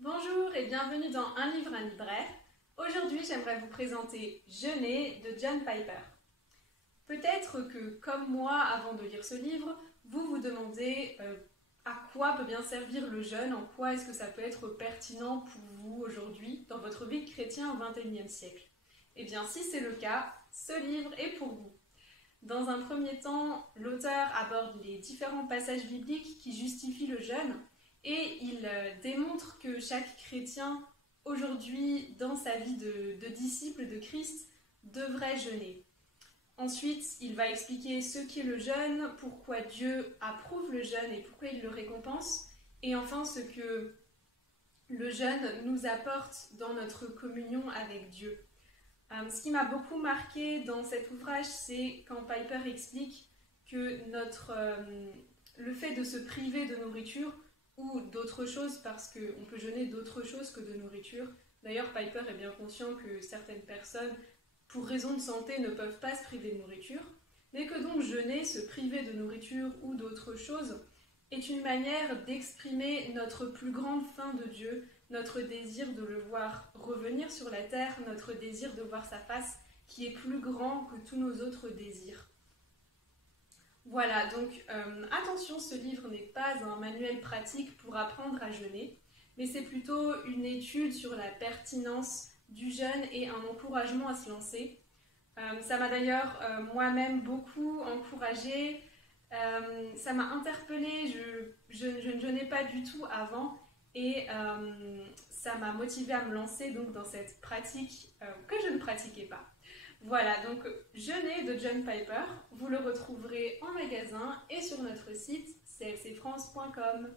Bonjour et bienvenue dans Un livre, un libraire. Aujourd'hui, j'aimerais vous présenter Jeûner de John Piper. Peut-être que, comme moi, avant de lire ce livre, vous vous demandez à quoi peut bien servir le jeûne, en quoi est-ce que ça peut être pertinent pour vous aujourd'hui, dans votre vie de chrétien au XXIe siècle. Eh bien, si c'est le cas, ce livre est pour vous. Dans un premier temps, l'auteur aborde les différents passages bibliques qui justifient le jeûne et il démontre que chaque chrétien, aujourd'hui, dans sa vie de disciple de Christ, devrait jeûner. Ensuite, il va expliquer ce qu'est le jeûne, pourquoi Dieu approuve le jeûne et pourquoi il le récompense. Et enfin, ce que le jeûne nous apporte dans notre communion avec Dieu. Ce qui m'a beaucoup marqué dans cet ouvrage, c'est quand Piper explique que le fait de se priver de nourriture ou d'autres choses, parce qu'on peut jeûner d'autres choses que de nourriture. D'ailleurs, Piper est bien conscient que certaines personnes, pour raison de santé, ne peuvent pas se priver de nourriture, mais que donc jeûner, se priver de nourriture ou d'autres choses, est une manière d'exprimer notre plus grande faim de Dieu, notre désir de le voir revenir sur la terre, notre désir de voir sa face, qui est plus grand que tous nos autres désirs. Voilà, donc attention, ce livre n'est pas un manuel pratique pour apprendre à jeûner, mais c'est plutôt une étude sur la pertinence du jeûne et un encouragement à se lancer. Ça m'a d'ailleurs moi-même beaucoup encouragée, ça m'a interpellée, je ne jeûnais pas du tout avant et ça m'a motivée à me lancer donc dans cette pratique que je ne pratiquais pas. Voilà, donc Jeûner de John Piper, vous le retrouverez en magasin et sur notre site clcfrance.com.